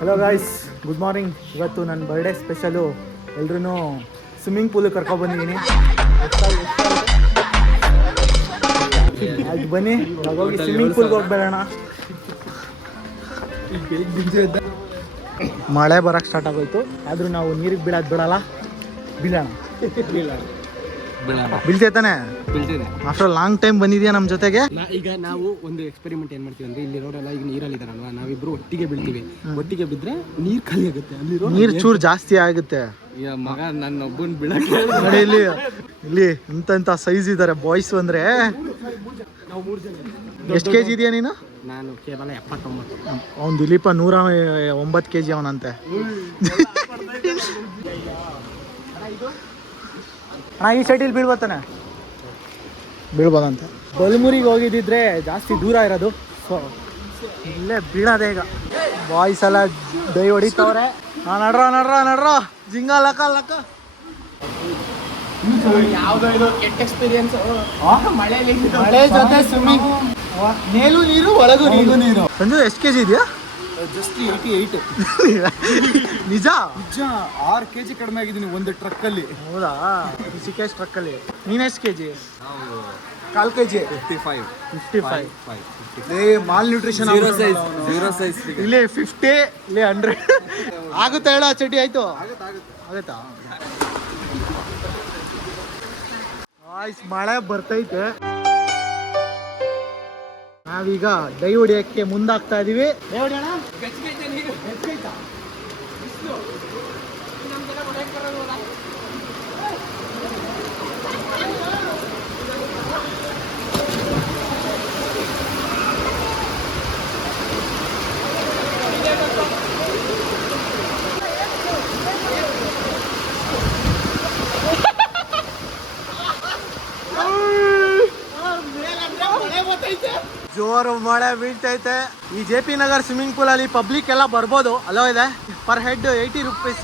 Hello guys, good morning. ಇವತ್ತು ನನ್ನ birthday special. ಎಲ್ರೂ ಸ್ವಿಮ್ಮಿಂಗ್ ಪೂಲ್ ಕರ್ಕೊಬಂದಿದ್ದೀನಿ. ಆಯ್ತು ಬನ್ನಿ, ಹೋಗಿ ಸ್ವಿಮ್ಮಿಂಗ್ ಪೂಲ್ಗೆ ಹೋಗ್ಬೇಡಣ. ಮಳೆ ಬರೋಕ್ಕೆ ಸ್ಟಾರ್ಟ್ ಆಗೋಯ್ತು, ಆದರೂ ನಾವು ನೀರಿಗೆ ಬೀಳೋದು ಬಿಡಲ್ಲ. ಬೀಳೋಣ ಬೀಳ್ತೈತಾನೆ. ಆಫ್ಟರ್ ಲಾಂಗ್ ಟೈಮ್ ಬಂದಿದ್ಯಾ ನಮ್ಮ ಜೊತೆಗೆ. ಈಗ ನಾವು ಒಂದು ಎಕ್ಸ್ಪೆರಿಮೆಂಟ್ ಏನ್ ಮಾಡ್ತೀವಿ ಅಂದ್ರೆ, ಇಲ್ಲಿ ರೋಡೆಲ್ಲ ಈಗ ನೀರಲ್ಲಿ ಇದಾರಲ್ವಾ, ನಾವಿಬ್ರು ಒಟ್ಟಿಗೆ ಬೀಳ್ತೀವಿ. ಒಟ್ಟಿಗೆ ಬಿದ್ರೆ ನೀರ್ ಖಾಲಿ ಆಗುತ್ತೆ, ಅಲ್ಲಿ ನೀರು ಚೂರು ಜಾಸ್ತಿ ಆಗುತ್ತೆ. ಮಗ ನನ್ನ ಒಬ್ಬನ್ ಬೀಳಕ್ಕೆ ನೋಡಿ ಇಲ್ಲಿ ಇಲ್ಲಿ ಇಂತ ಸೈಜ್ ಇದ್ದಾರೆ ಬಾಯ್ಸ್. ಅಂದ್ರೆ ನಾವು 3 ಜನ. ಎಷ್ಟು ಕೆಜಿ ಇದೆಯಾ ನೀನು? ನಾನು ಕೇವಲ 79. ಅವ್ನು ದಿಲೀಪ 109 kg ಅವನಂತೆ. ಅಣ್ಣ ಈ ಸೈಡಲ್ಲಿ ಬೀಳ್ಬೋತಾನೆ, ಬೀಳ್ಬೋದಂತೆ. ಬಲಮುರಿಗೆ ಹೋಗಿದ್ದಿದ್ರೆ ಜಾಸ್ತಿ ದೂರ ಇರೋದು, ಸೊ ಇಲ್ಲೇ ಬೀಳೋದೇ. ಈಗ ಬಾಯ್ಸ್ ಎಲ್ಲ ಡೈ ಹೊಡಿತವ್ರೆ. ನಡ್ರ ಜಿಂಗ ಲಕ್ಕ ಯಾವ್ದೋ ಇದು ಕೆಟ್ಟ ಎಕ್ಸ್ಪೀರಿಯನ್ಸ್. ಮಳೆ ಜೊತೆ ಸ್ವಿಮ್ಮಿಂಗ್, ಮೇಲೂ ನೀರು ಒಳಗೂ ನೀರು. ಸಂಜು ಎಷ್ಟು ಕೆಜಿ ಇದೆಯಾ? ಜಸ್ಟ್ 88. ನಿಜ 6 kg ಕಡಿಮೆ ಆಗಿದ್ದೀನಿ ಒಂದು ಟ್ರಕ್ ಅಲ್ಲಿ. ಹೌದಾ? ಋಷಿಕೇಶ್ ಟ್ರಕ್ಕಲ್ಲಿ. ನೀನು ಎಷ್ಟು KG? 1/4 kg. 55. Mall nutrition. Zero size. ಇಲ್ಲಿ 50, ಇಲ್ಲಿ 100. ಆಗುತ್ತಾ ಹೇಳ ಚಟಿ? ಆಯ್ತು, ಆಗುತ್ತಾ? ಮಳೆ ಬರ್ತೈತೆ. ನಾವೀಗ ಡೈ ಹೊಡಿಯಕ್ಕೆ ಮುಂದಾಗ್ತಾ ಇದೀವಿ. ಜೋರು ಮಳೆ ಬೀಳ್ತೈತೆ. ಈ JP ನಗರ್ ಸ್ವಿಮ್ಮಿಂಗ್ ಪೂಲ್ ಅಲ್ಲಿ ಪಬ್ಲಿಕ್ ಎಲ್ಲ ಬರ್ಬೋದು. ಅಲೋ ಇದೆ, ಪರ್ ಹೆಡ್ 80 rupees.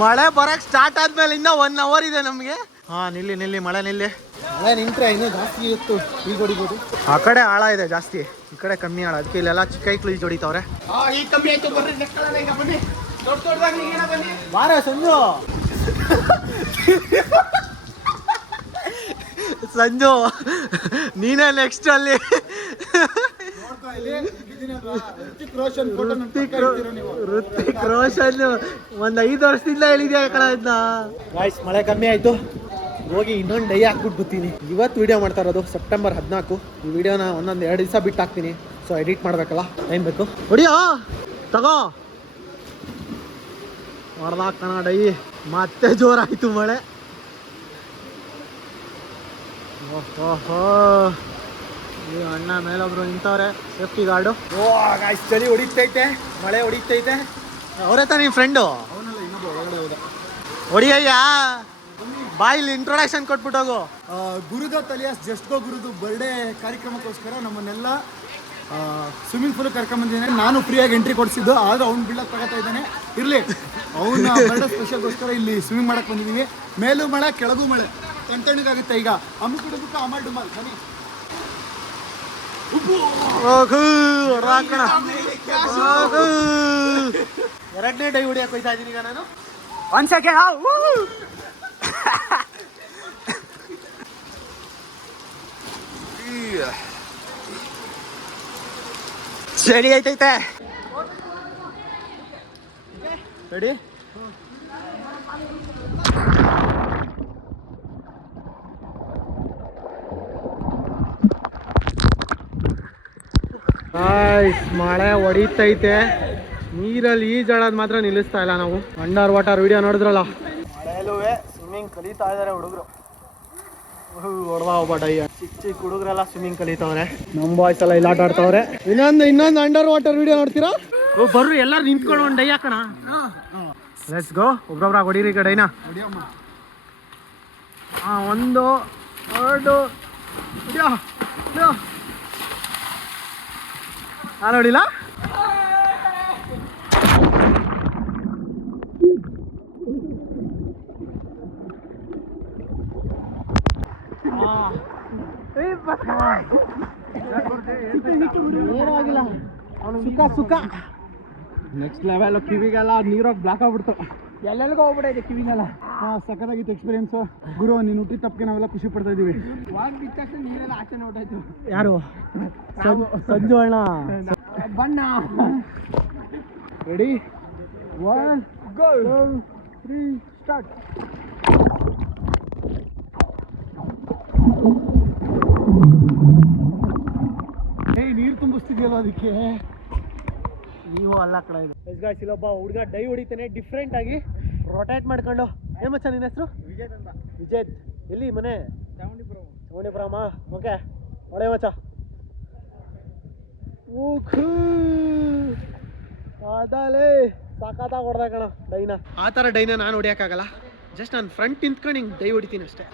ಮಳೆ ಬರಕ್ ಸ್ಟಾರ್ಟ್ ಆದ್ಮೇಲೆ ಇನ್ನ 1 hour ಇದೆ ನಮ್ಗೆ. ನಿಲ್ಲಿ ಮಳೆ ನಿಲ್ಲಿ. ಮಳೆ ನಿಂತ್ರೆ ಇನ್ನೂ ಜಾಸ್ತಿ ಇತ್ತು, ಈಗ ಹೊಡಿಬೋದು. ಆ ಕಡೆ ಆಳ ಇದೆ ಜಾಸ್ತಿ, ಈ ಕಡೆ ಕಮ್ಮಿ ಆಳ. ಅದಕ್ಕೆ ಇಲ್ಲೆಲ್ಲ ಚಿಕ್ಕ ಐಕ್ಳು ಈಜ್ ಹೊಡಿತಾವ್ರೆ. ಬಾರ ಸಂಜು. ಸಂಜು ನೀನೇ ನೆಕ್ಸ್ಟ್ ಅಲ್ಲಿ. ಋತಿಕ್ ರೋಷನ್ ಒಂದ್ 5 ವರ್ಷದಿಂದ ಹೇಳಿದ್ಯಾ ಕಣ ಇದನ್ನ. ಗಾಯ್ಸ್, ಮಳೆ ಕಮ್ಮಿ ಆಯ್ತು, ಹೋಗಿ ಇನ್ನೊಂದು ಡೈ ಹಾಕ್ಬಿಟ್ಟು ಬರ್ತೀನಿ. ಇವತ್ತು ವಿಡಿಯೋ ಮಾಡ್ತಾ ಇರೋದು ಸೆಪ್ಟೆಂಬರ್ 14. ಈ ವಿಡಿಯೋನ ಒಂದೊಂದು 2 ದಿವಸ ಬಿಟ್ಟು ಹಾಕ್ತೀನಿ. ಸೊ ಎಡಿಟ್ ಮಾಡ್ಬೇಕಲ್ಲ, ಟೈಮ್ ಬೇಕು. ಹೊಡಿಯೋ ತಗೋ ಹೊಡೆದಾಕಣ ಡೈ. ಮತ್ತೆ ಜೋರಾಯ್ತು ಮಳೆ. ಓಹೋ, ಈ ಅಣ್ಣ ಮೇಲೊಬ್ರು ನಿಂತವ್ರೆ, ಸೇಫ್ಟಿ ಗಾರ್ಡು. ಗಾಯ್ಸ್, ಚಳಿ ಹೊಡಿತೈತೆ, ಮಳೆ ಹೊಡಿತೈತೆ. ಅವರೇ ತಾನ ನಿಮ್ಮ ಫ್ರೆಂಡು? ಹೊಡಿಯಯ್ಯ, ಬಾಯಿಲಿ ಇಂಟ್ರೊಡಕ್ಷನ್ ಕೊಟ್ಬಿಟ್ಟು ಹೋಗು. ಗುರುದತ್ ಅಲಿಯಾಸ್ ಜಸ್ಟ್ ಗೋ ಗುರುದು ಬರ್ಡೇ ಕಾರ್ಯಕ್ರಮಕ್ಕೋಸ್ಕರ ನಮ್ಮನ್ನೆಲ್ಲ ಸ್ವಿಮ್ಮಿಂಗ್ ಪೂಲ್ ಕರ್ಕೊಂಬಂದಿದ್ದಾನೆ. ನಾನು ಫ್ರೀಯಾಗಿ ಎಂಟ್ರಿ ಕೊಡಿಸಿದ್ದು, ಆದ್ರೆ ಅವ್ನು ಬೀಳಕ್ಕೆ ತಗೋತಾ ಇದ್ದಾನೆ. ಇರಲಿ, ಅವನ ಬರ್ಡೇ ಸ್ಪೆಷಲ್ಗೋಸ್ಕರ ಇಲ್ಲಿ ಸ್ವಿಮ್ಮಿಂಗ್ ಮಾಡಕ್ಕೆ ಬಂದಿದ್ದೀವಿ. ಮೇಲೂ ಮಳೆ ಕೆಳಗೂ ಮಳೆ ತಣ್ಣಗಾಗುತ್ತೆ. ಈಗ ಅಮ್ಮುಡುಬುಕ್ಕ ಅಮಲ್ ಡುಮಲ್ ಬನ್ನಿ. ಎರಡನೇ ಡೈ ಹೊಡಿಯಕ್ಕೆ ಹೋಯ್ತಾ ಇದ್ದೀನಿ ಈಗ ನಾನು. 1 second. ಚಳಿ ಐತೈತೆ. ರೆಡಿ? ಮಳೆ ಹೊಡಿತೈತೆ. ನೀರಲ್ಲಿ ಈಜಾಡೋದು ಮಾತ್ರ ನಿಲ್ಲಿಸ್ತಾ ಇಲ್ಲ ನಾವು. ಅಂಡರ್ ವಾಟರ್ ವಿಡಿಯೋ ನೋಡಿದ್ರಲ್ಲ. ಮಳೆಯಲ್ಲೂ ಸ್ವಿಮ್ಮಿಂಗ್ ಕಲಿತಾ ಇದ್ದಾರೆ ಹುಡುಗರು. ಹೊಡೆದ ಒಬ್ಬ ಡೈ. ಚಿಕ್ಕ ಹುಡುಗರೆಲ್ಲ ಸ್ವಿಮ್ಮಿಂಗ್ ಕಲಿತವ್ರೆ. ನಮ್ಮ ಬಾಯ್ಸ್ ಎಲ್ಲ ಇಲ್ಲಿ ಆಟ ಆಡ್ತವ್ರೆ. ಇನ್ನೊಂದು ಅಂಡರ್ ವಾಟರ್ ವಿಡಿಯೋ ನೋಡ್ತೀರಾ? ಬರ್ರಿ ಎಲ್ಲರೂ ನಿಂತ್ಕೊಂಡು ಒಂದು ಡೈ ಹಾಕೋಣ. Let's go. ಒಬ್ರೊಬ್ರಾಗ ಹೊಡೀರಿ ಈಗ ಡೈನ. 1 2 ನಾನು ನೋಡಿಲ್ಲ. ಏನಾಗಿಲ್ಲ, ಸುಖ ಸುಖ. ನೆಕ್ಸ್ಟ್ ಲೆವೆಲ್ ಕಿವಿಗೆಲ್ಲ ನೀರೋಗಿ ಬ್ಲಾಕ್ ಆಗ್ಬಿಡ್ತು. ಎಲ್ಲೆಲ್ಲಿಗೂ ಹೋಗ್ಬಿಟ್ಟೈತೆ ಕಿವಿಗೆಲ್ಲ. ಸಕ್ಕತ್ತಾಗಿತ್ತು ಎಕ್ಸ್ಪೀರಿಯನ್ಸು. ಗುರು ನೀನು ಹುಟ್ಟಿದ ತಪ್ಪಿಗೆ ನಾವೆಲ್ಲ ಖುಷಿ ಪಡ್ತಾ ಇದೀವಿ. ನೀರೆಲ್ಲ ಆಚೆ ಹೊರಟಾಯ್ತು. ಯಾರು? ಸಂಜು ಅಣ್ಣ ಬಣ್ಣ. Ready 1 2 3 start. ನೀರು ತುಂಬಿಸ್ತಿದ್ಯಲ್ಲ ಅದಕ್ಕೆ. ನೀವು ಅಲ್ಲ ಕಡೆ ಇದು ಇಲ್ಲೊಬ್ಬ ಹುಡುಗ ಡೈ ಹೊಡಿತಾನೆ ಡಿಫ್ರೆಂಟ್ ಆಗಿ ರೊಟೇಟ್ ಮಾಡ್ಕೊಂಡು. ಏನು ಮಚ್ಚ ನಿನ್ನ ಹೆಸರು? ವಿಜಯ್ ಅಂತ. ವಿಜಯ್. ಎಲ್ಲಿ ಮನೆ? ಚಾಮುಂಡಿಪುರಮ್ಮ. ಓಕೆ ಹೊಡೆ ಮಚ್ಚ. ಅದಲೇ ಸಾಕಾದಾಗ ಹೊಡೆದ ಕಣ ಡೈನ. ಆ ಥರ ಡೈನ ನಾನು ಹೊಡಿಯೋಕ್ಕಾಗಲ್ಲ. ಜಸ್ಟ್ ನಾನು ಫ್ರಂಟ್ ನಿಂತ್ಕೊಂಡು ಹಿಂಗೆ ಡೈ ಹೊಡಿತೀನಿ ಅಷ್ಟೇ.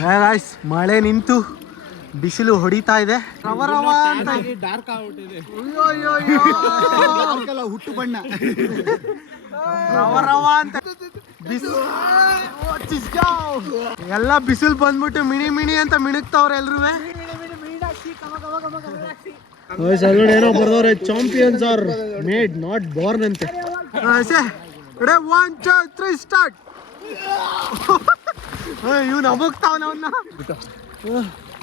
ಗಾಯ್ಸ್ ಮಳೆ ನಿಂತು ಬಿಸಿಲು ಹೊಡಿತಾ ಇದೆ. ರವ ಅಂತ ಡಾರ್ಕ್ ಆಗ್ಬಿಟ್ಟಿದೆ. ಅಯ್ಯೋ ಹುಟ್ಟು ಬಣ್ಣ ರವ ಅಂತ ಬಿಸಿಲು ಎಲ್ಲ ಬಿಸಿಲು ಬಂದ್ಬಿಟ್ಟು ಮಿಣಿ ಮಿಣಿ ಅಂತ ಮಿಣುಕ್ತಾವ್ರೆ ಎಲ್ರೂ. ಏನೋ ಬರ್ದವ್ರೆ champions are made not born ಅಂತೆ. 1 2 3 ಸ್ಟಾರ್ಟ್. ಇವ್ನು ಅಮುಕ್ತಾವನ ಅವನ್ನ.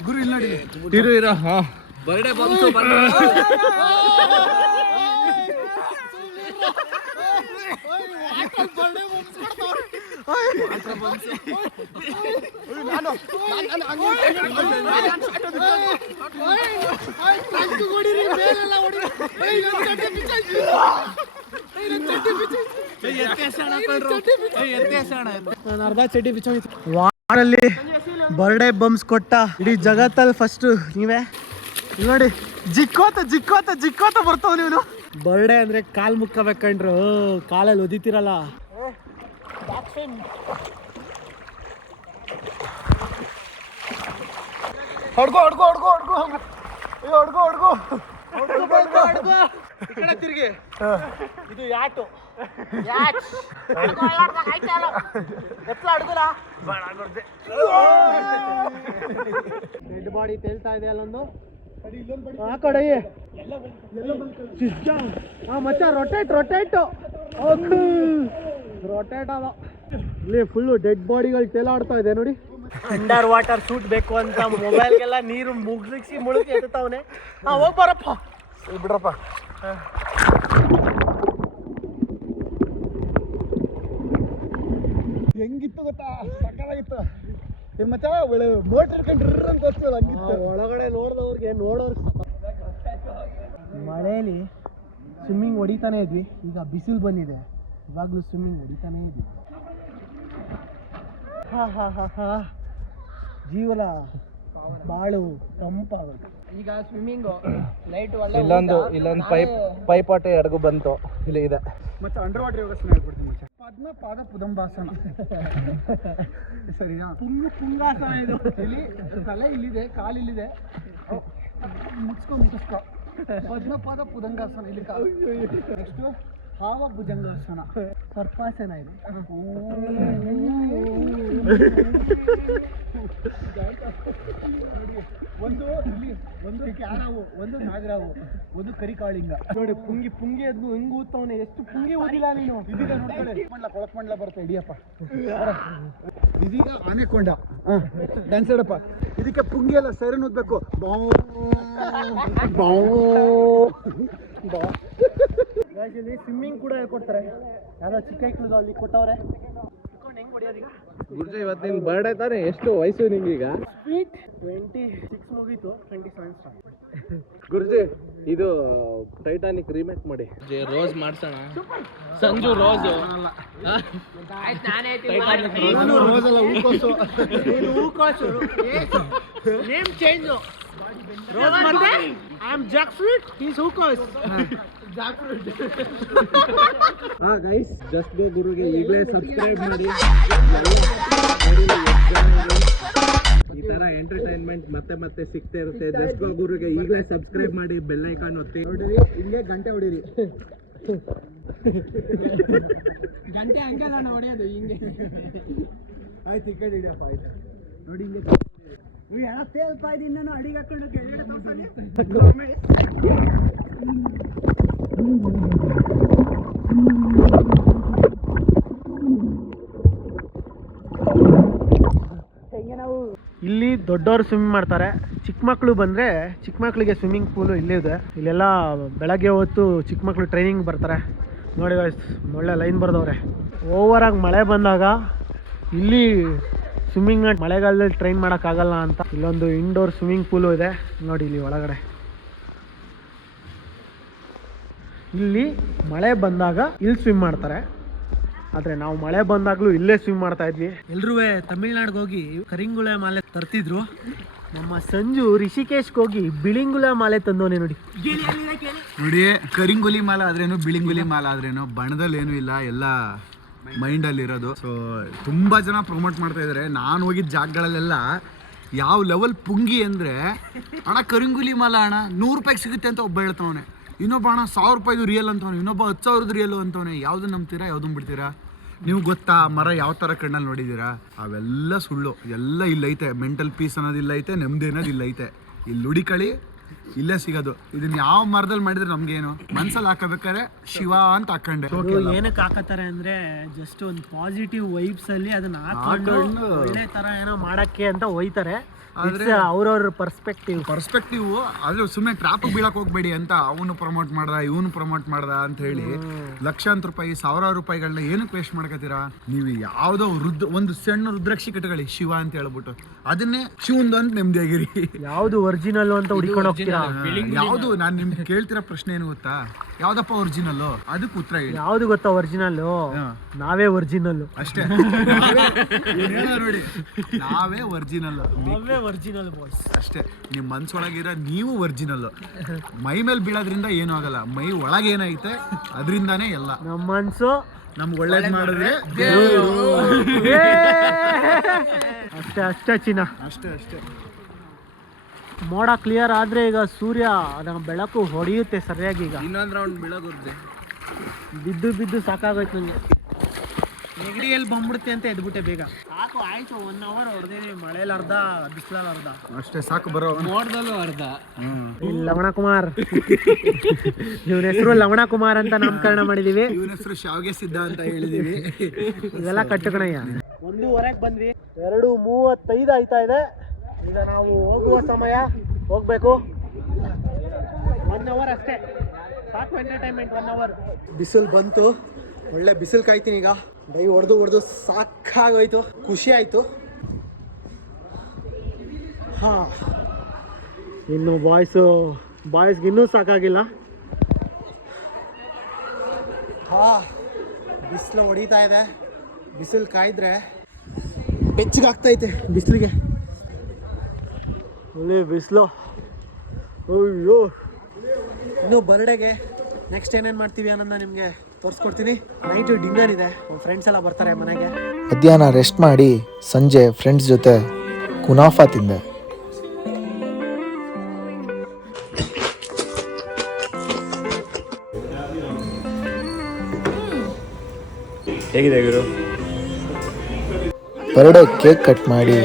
ಗುರು ಇಲ್ಲಿ ನೋಡಿ. ಬರ್ಡೇ ಬಂತು. ಅರ್ಧ ಚಡ್ಡಿ ಬಿಚ್ಚೋಗಿತ್ತು. ವಾರಲ್ಲಿ ಬರ್ಡೇ ಬಂಬ್ಸ್ ಕೊಟ್ಟ ಇಡೀ ಜಗತ್ತಲ್ಲಿ ಫಸ್ಟ್ ನೀವೇ. ನೋಡಿ ಜಿಕ್ಕೋತ ಬರ್ತಾವ ನೀವು. ಬರ್ಡೇ ಅಂದ್ರೆ ಕಾಲ್ ಮುಕ್ಕಬೇಕಂಡ್ರು. ಕಾಲಲ್ಲಿ ಒದಿತೀರಲ್ಲ. ತಿರ್ಗಿ ಇದು ಯಾಟು ಡೆಡ್ ಬಾಡಿ ತೇಲ್ತಾ ಇದೆ ಅಲ್ಲೊಂದು. ಆ ಕಡೆ ಮಚ್ಚ ರೊಟೇಟ್ ಅದ. ಇಲ್ಲಿ ಫುಲ್ಲು ಡೆಡ್ ಬಾಡಿಗಳು ತೇಲಾಡ್ತಾ ಇದೆ ನೋಡಿ. ಅಂಡರ್ ವಾಟರ್ ಸೂಟ್ ಬೇಕು ಅಂತ ಮೊಬೈಲ್ಗೆಲ್ಲ ನೀರು ಮುಳುಗಿ ಎತ್ತವನೆ. ಹೋಗ್ಬಾರಪ್ಪ ಬಿಡ್ರಪ್ಪ. ಹೆಂಗಿತ್ತು ಗೊತ್ತಾ? ಸಕ್ಕತ್ತಾಗಿತ್ತು. ಮಚ್ಚ ಮೋಟರ್ ಕಂಡ್ರ ಅಂತ ಹಂಗಿತ್ತು. ಒಳಗಡೆ ನೋಡೋರ್ಗೆ ಮಳೆಯಲ್ಲಿ ಸ್ವಿಮ್ಮಿಂಗ್ ಹೊಡಿತಾನೆ ಇದ್ವಿ. ಈಗ ಬಿಸಿಲು ಬಂದಿದೆ, ಇವಾಗಲೂ ಸ್ವಿಮ್ಮಿಂಗ್ ಹೊಡಿತಾನೆ ಇದ್ವಿ. ಜೀವನ ಬಾಳು ತಂಪಾಗುತ್ತೆ. ಈಗ ಸ್ವಿಮ್ಮಿಂಗು ಲೈಟ್ ಇಲ್ಲೊಂದು ಪೈಪ್ ಆಟ ಎಡಗು ಬಂತು. ಇಲ್ಲಿ ಇದೆ ಮತ್ತೆ ಅಂಡರ್ ವಾಟರ್ ಯೋಗಾಸನ ಹೇಳ್ಬಿಡ್ತೀನಿ ಮಚ್ಚ. ಪದ್ಮ ಪಾದ ಪುದಂಬಾಸನ. ಸರಿನಾ? ಪುಂಗಾಸನ ಇದು. ಇಲ್ಲಿ ತಲೆ ಇಲ್ಲಿದೆ, ಕಾಲು ಇಲ್ಲಿದೆ. ಮುಗಿಸ್ಕೊ ಪದ್ಮ ಪಾದ ಪುದಂಗಾಸನ ಇಲ್ಲಿ ಕಾಲು. ನೆಕ್ಸ್ಟು ಹಾವ ಭುಜಂಗಾಸನ. ಸರ್ಪಾಸನ ಇದು. ಒಂದು ಇಲ್ಲಿ ಒಂದು ಕ್ಯಾರಾವು, ಒಂದು ನಾಗರಾವು, ಒಂದು ಕರಿಕಾಳಿಂಗ. ನೋಡಿ ಪುಂಗಿ ಎದ್ದು ಹೆಂಗ್ ಊದ್ತವನೆ. ಎಷ್ಟು ಪುಂಗಿ ಊದಿಲ್ಲ ನೀನು. ಇದೀಗ ನೋಡ್ಕೊಳ್ಳಿ. ಕೊಳಕ್ಮಂಡ್ಲ ಬರುತ್ತೆ ಹಿಡಿಯಪ್ಪ. ಇದೀಗ ಆನೆಕೊಂಡ. ಡ್ಯಾನ್ಸ್ ಆಡಪ್ಪ. ಇದಕ್ಕೆ ಪುಂಗಿ ಎಲ್ಲ ಸೈರನ್ ಓದ್ಬೇಕು. ಸ್ವಿಮ್ಮಿಂಗ್ ಕೂಡ ಹೇಳ್ಕೊಡ್ತಾರೆ. ಯಾರೋ ಚಿಕ್ಕ ಮಕ್ಕಳು ಅಲ್ಲಿ ಕೊಟ್ಟವ್ರೆ. ಗುರುಜಿ ಇವತ್ತು ನಿನ್ ಬರ್ಡೇ ತಾನೆ? ಎಷ್ಟು ವಯಸ್ಸು ನಿಂಗೀಗ? 26 ಮುಗೀತು, 27 ಸ್ಟಾರ್ಟ್. ಗುರುಜಿ ಇದು ಟೈಟಾನಿಕ್ ರೀಮೇಕ್ ಮಾಡಿ ರೋಸ್ ಮಾಡ್ಸೋಣ. Sanju rose name change. Rose ಮತ್ತೆ I am jackfruit, he is ಹೂಕೋಸ್. ಗೈಸ್ ಜಸ್ಟ್ ಗೋ ಗುರುಗೆ ಈಗಲೇ ಸಬ್ಸ್ಕ್ರೈಬ್ ಮಾಡಿ. ಈ ತರ ಎಂಟರ್ಟೈನ್ಮೆಂಟ್ ಮತ್ತೆ ಸಿಗ್ತಾ ಇರುತ್ತೆ. ಜಸ್ಟ್ ಗೋ ಗುರುಗೆ ಈಗಲೇ ಸಬ್ಸ್ಕ್ರೈಬ್ ಮಾಡಿ, ಬೆಲ್ ಐಕಾನ್ ಒತ್ತಿ. ನೋಡಿರಿ, ಹಿಂಗೆ ಗಂಟೆ ಹೊಡೀರಿ. ಗಂಟೆ ಹಂಗಲ್ಲ ಹೊಡೆಯೋದು ಹಿಂಗೆ. ಆಯ್ತು ಈ ಕಡೆ ಹಿಡಿಯಪ್ಪ. ಆಯ್ತು ನೋಡಿ ಹಿಂಗೆ ಇಲ್ಲಿ ದೊಡ್ಡವರು ಸ್ವಿಮ್ಮಿಂಗ್ ಮಾಡ್ತಾರೆ, ಚಿಕ್ಕ ಮಕ್ಕಳು ಬಂದರೆ ಚಿಕ್ಕ ಮಕ್ಕಳಿಗೆ ಸ್ವಿಮ್ಮಿಂಗ್ ಪೂಲು ಇಲ್ಲೇ ಇದೆ. ಇಲ್ಲೆಲ್ಲ ಬೆಳಗ್ಗೆ ಹೊತ್ತು ಚಿಕ್ಕ ಮಕ್ಕಳು ಟ್ರೈನಿಂಗ್ ಬರ್ತಾರೆ ನೋಡಿ guys, ಒಳ್ಳೆ ಲೈನ್ ಬರ್ದವ್ರೆ. ಓವರಾಗಿ ಮಳೆ ಬಂದಾಗ ಇಲ್ಲಿ ಸ್ವಿಮ್ಮಿಂಗ್ನ ಮಳೆಗಾಲದಲ್ಲಿ ಟ್ರೈನ್ ಮಾಡೋಕ್ಕಾಗಲ್ಲ ಅಂತ ಇಲ್ಲೊಂದು ಇಂಡೋರ್ ಸ್ವಿಮ್ಮಿಂಗ್ ಪೂಲು ಇದೆ ನೋಡಿ ಇಲ್ಲಿ ಒಳಗಡೆ. ಇಲ್ಲಿ ಮಳೆ ಬಂದಾಗ ಇಲ್ಲಿ ಸ್ವಿಮ್ ಮಾಡ್ತಾರೆ, ಆದರೆ ನಾವು ಮಳೆ ಬಂದಾಗಲೂ ಇಲ್ಲೇ ಸ್ವಿಮ್ ಮಾಡ್ತಾ ಇದ್ವಿ. ಎಲ್ಲರೂ ತಮಿಳ್ನಾಡಿಗೆ ಹೋಗಿ ಕರಿಂಗುಳೆ ಮಾಲೆ ತರ್ತಿದ್ರು. ನಮ್ಮ ಸಂಜು ರಿಷಿಕೇಶ್ಗೆ ಹೋಗಿ ಬಿಳಿಂಗುಳ ಮಾಲೆ ತಂದವನೇ ನೋಡಿ. ನೋಡಿ ಕರಿಂಗುಲಿ ಮಾಲ ಆದ್ರೇನು ಬಿಳಿಂಗುಲಿ ಮಾಲ ಆದ್ರೇನು ಬಣ್ಣದಲ್ಲಿ ಏನೂ ಇಲ್ಲ, ಎಲ್ಲ ಮೈಂಡಲ್ಲಿ ಇರೋದು. ಸೊ ತುಂಬ ಜನ ಪ್ರಮೋಟ್ ಮಾಡ್ತಾ ಇದ್ದಾರೆ. ನಾನು ಹೋಗಿದ್ದ ಜಾಗಗಳಲ್ಲೆಲ್ಲ ಯಾವ ಲೆವೆಲ್ ಪುಂಗಿ ಅಂದರೆ ಅಣ್ಣ ಕರಿಂಗುಲಿ ಮಾಲ ಅಣ್ಣ 100 ರೂಪಾಯಿಗೆ ಸಿಗುತ್ತೆ ಅಂತ ಒಬ್ಬ ಹೇಳ್ತವನೆ, ಇನ್ನೊಬ್ಬ ಅಣ್ಣ 1000 ರೂಪಾಯಿದು ರಿಯಲ್ ಅಂತವನೆ, ಇನ್ನೊಬ್ಬ 10,000 ರಿಯಲ್ ಅಂತವನೆ. ಯಾವುದನ್ನು ನಂಬ್ತೀರಾ, ಯಾವುದನ್ನು ಬಿಡ್ತೀರಾ? ನೀವು ಗೊತ್ತಾ ಮರ ಯಾವ ಥರ ಕಣ್ಣಲ್ಲಿ ನೋಡಿದ್ದೀರಾ? ಅವೆಲ್ಲ ಸುಳ್ಳು. ಎಲ್ಲ ಇಲ್ಲೈತೆ. ಮೆಂಟಲ್ ಪೀಸ್ ಅನ್ನೋದು ಇಲ್ಲೈತೆ, ನೆಮ್ಮದಿ ಅನ್ನೋದು ಇಲ್ಲೈತೆ. ಇಲ್ಲಿ ಹುಡಿಕಳಿ ಇಲ್ಲೇ ಸಿಗೋದು. ಇದನ್ನ ಯಾವ ಮರದಲ್ಲಿ ಮಾಡಿದ್ರೆ ನಮ್ಗೇನು, ಮನ್ಸಲ್ಲಿ ಹಾಕಬೇಕಾದ್ರೆ ಶಿವ ಅಂತ ಹಾಕೊಂಡೆ. ಏನಕ್ಕೆ ಹಾಕತ್ತಾರೆ ಅಂದ್ರೆ ಜಸ್ಟ್ ಒಂದು ಪಾಸಿಟಿವ್ ವೈಬ್ಸ್ ಅಲ್ಲಿ ಅದನ್ನ ಹಾಕೊಂಡು ಒಳ್ಳೆ ತರ ಏನೋ ಮಾಡಕ್ಕೆ ಅಂತ ಹೋಯ್ತಾರೆ. ಆದ್ರೆ ಅವ್ರವ್ರ ಪರ್ಸ್ಪೆಕ್ಟಿವ್ ಆದ್ರೆ ಸುಮ್ಮನೆ ಟ್ರಾಪ್ ಬೀಳಕ್ ಹೋಗ್ಬೇಡಿ ಅಂತ ಅವನು ಪ್ರಮೋಟ್ ಮಾಡ್ದ, ಇವನು ಪ್ರಮೋಟ್ ಮಾಡ್ದ ಅಂತ ಹೇಳಿ ಲಕ್ಷಾಂತರ ರೂಪಾಯಿ 1000 ರೂಪಾಯಿಗಳನ್ನ ಏನಕ್ಕೆ ವೇಸ್ಟ್ ಮಾಡ್ಕತ್ತೀರಾ? ನೀವು ಯಾವುದೋ ಒಂದು ಸಣ್ಣ ರುದ್ರಾಕ್ಷಿ ಕಟ್ಕೊಳ್ಳಿ ಶಿವ ಅಂತ ಹೇಳ್ಬಿಟ್ಟು ಅದನ್ನೇ ಶಿವಂದು ಅಂತ ನೆಮ್ಮದಿಯಾಗಿರಿ. ಯಾವ್ದು ಒರಿಜಿನಲ್ ಅಂತ ಹುಡ್ಕೊಂಡು ಹೋಗ್ತೀರಾ? ಯಾವ್ದು ನಾನು ನಿಮ್ಗೆ ಕೇಳ್ತಿರೋ ಪ್ರಶ್ನೆ ಏನು ಗೊತ್ತಾ, ಯಾವ್ದಪ್ಪ ಒರಿಜಿನಲ್? ಅದಕ್ಕೆ ಉತ್ತರ ಹೇಳಿ. ಯಾವ್ದು ಗೊತ್ತಾ ಒರಿಜಿನಲ್? ನಾವೇ ಒರಿಜಿನಲ್ ಅಷ್ಟೇ. ನೋಡಿ ನಾವೇ ಒರಿಜಿನಲ್, ಒರಿಜಿನಲ್ ಬಾಯ್ಸ್ ಅಷ್ಟೇ. ನಿಮ್ಮ ಮನ್ಸೊಳಗಿರೋ ನೀವು ಒರಿಜಿನಲ್. ಮೈ ಮೇಲೆ ಬೀಳೋದ್ರಿಂದ ಏನೂ ಆಗಲ್ಲ, ಮೈ ಒಳಗೆ ಏನೈತೆ ಅದರಿಂದಾನೇ ಎಲ್ಲ. ನಮ್ಮ ಮನ್ಸು ನಮ್ಗೆ ಒಳ್ಳೇದು ಮಾಡಿದ್ರೆ ಅಷ್ಟೇ ಅಷ್ಟೇ ಚಿನ್ನ, ಅಷ್ಟೇ ಅಷ್ಟೇ. ಮೋಡ ಕ್ಲಿಯರ್ ಆದ್ರೆ ಈಗ ಸೂರ್ಯ ಅದನ್ನ ಬೆಳಕು ಹೊಡೆಯುತ್ತೆ ಸರಿಯಾಗಿ. ಈಗ ಇನ್ನೊಂದು ರೌಂಡ್ ಬೀಳೋಗುತ್ತೆ. ಬಿದ್ದು ಬಿದ್ದು ಸಾಕಾಗೋಯ್ತು ನನಗೆ. ನೆಗಡಿಯಲ್ಲಿ ಬಂದ್ಬಿಡುತ್ತೆ ಅಂತ ಎದ್ಬಿಟ್ಟೆ ಬೇಗ. ಸಾಕು ಆಯ್ತು, 1 ಅವರ್ ಹೊಡೆದೇನೆ. ಮಳೆಯಲ್ಲಿ ಅರ್ಧ, ಬಿಸಿಲಲ್ಲಿ ಅರ್ಧ, ಅಷ್ಟೇ ಸಾಕು. ಬರೋ ಮೋಡದಲ್ಲೂ ಅರ್ಧ. ಲವಣ ಕುಮಾರ್, ಇವನ ಹೆಸರು ಲವಣ ಕುಮಾರ್ ಅಂತ ನಾಮಕರಣ ಮಾಡಿದೀವಿ. ಇವನ ಹೆಸರು ಶಾವಿಗೆ ಸಿದ್ಧ ಅಂತ ಹೇಳಿದೀವಿ. ಇದೆಲ್ಲ ಕಟ್ಟಕಣಯ್ಯ. 1:15 ಬಂದ್ವಿ, 2:35 ಆಯ್ತಾ ಇದೆ. ಈಗ ನಾವು ಹೋಗುವ ಸಮಯ, ಹೋಗ್ಬೇಕು. 1 ಅವರ್ ಅಷ್ಟೇ ಸಾಕು, ಎಂಟರ್ಟೈನ್ಮೆಂಟ್ 1 ಅವರ್. ಬಿಸಿಲು ಬಂತು, ಒಳ್ಳೆ ಬಿಸಿಲು ಕಾಯ್ತೀನಿ. ಈಗ ಡೈ ಹೊಡೆದು ಸಾಕಾಗೋಯ್ತು, ಖುಷಿ ಆಯಿತು. ಹಾಂ, ಇನ್ನು ಬಾಯ್ಸ್ಗೆ ಇನ್ನೂ ಸಾಕಾಗಿಲ್ಲ. ಹಾಂ, ಬಿಸಿಲು ಹೊಡಿತಾ ಇದೆ. ಬಿಸಿಲು ಕಾಯಿದ್ರೆ ಬೆಚ್ಚಗಾಗ್ತೈತೆ ಬಿಸಿಲಿಗೆ. ಒಳ್ಳೆ ಬಿಸಿಲು. ಅಯ್ಯೋ, ಇನ್ನು ಬರ್ಡೇಗೆ ನೆಕ್ಸ್ಟ್ ಏನೇನು ಮಾಡ್ತೀವಿ ಅನ್ನೋದನ್ನ ನಿಮಗೆ ತೋರಿಸ್ಕೊಡ್ತೀನಿ. ನೈಟು ಡಿನ್ನರ್ ಇದೆ, ಫ್ರೆಂಡ್ಸ್ ಎಲ್ಲ ಬರ್ತಾರೆ ಮನೆಗೆ. ಮಧ್ಯಾಹ್ನ ರೆಸ್ಟ್ ಮಾಡಿ ಸಂಜೆ ಫ್ರೆಂಡ್ಸ್ ಜೊತೆ ಕುನಾಫಾ ತಿಂದೆ. ಹೇಗಿದೆ ಗುರು? ಬರ್ಡೇ ಕೇಕ್ ಕಟ್ ಮಾಡಿ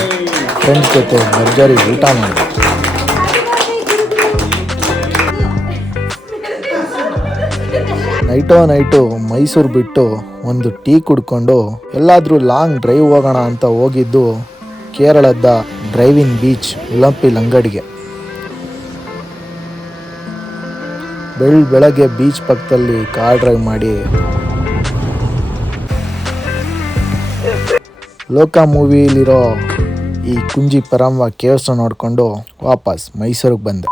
ಫ್ರೆಂಡ್ಸ್ ಜೊತೆ ಭರ್ಜರಿ ಊಟ ಮಾಡಿ. ನೈಟು ಮೈಸೂರು ಬಿಟ್ಟು ಒಂದು ಟೀ ಕುಡ್ಕೊಂಡು ಎಲ್ಲಾದರೂ ಲಾಂಗ್ ಡ್ರೈವ್ ಹೋಗೋಣ ಅಂತ ಹೋಗಿದ್ದು ಕೇರಳದ ಡ್ರೈವಿನ್ ಬೀಚ್ ಉಲಂಪಿಲ್ ಅಂಗಡಿಗೆ. ಬೆಳಗ್ಗೆ ಬೀಚ್ ಪಕ್ಕದಲ್ಲಿ ಕಾರ್ ಡ್ರೈವ್ ಮಾಡಿ ಲೋಕ ಮೂವಿಲಿರೋ ಈ ಕುಂಜಿ ಪರಮ್ಮ ಕೇವ್ಸ್ನ ನೋಡಿಕೊಂಡು ವಾಪಸ್ ಮೈಸೂರಿಗೆ ಬಂದೆ.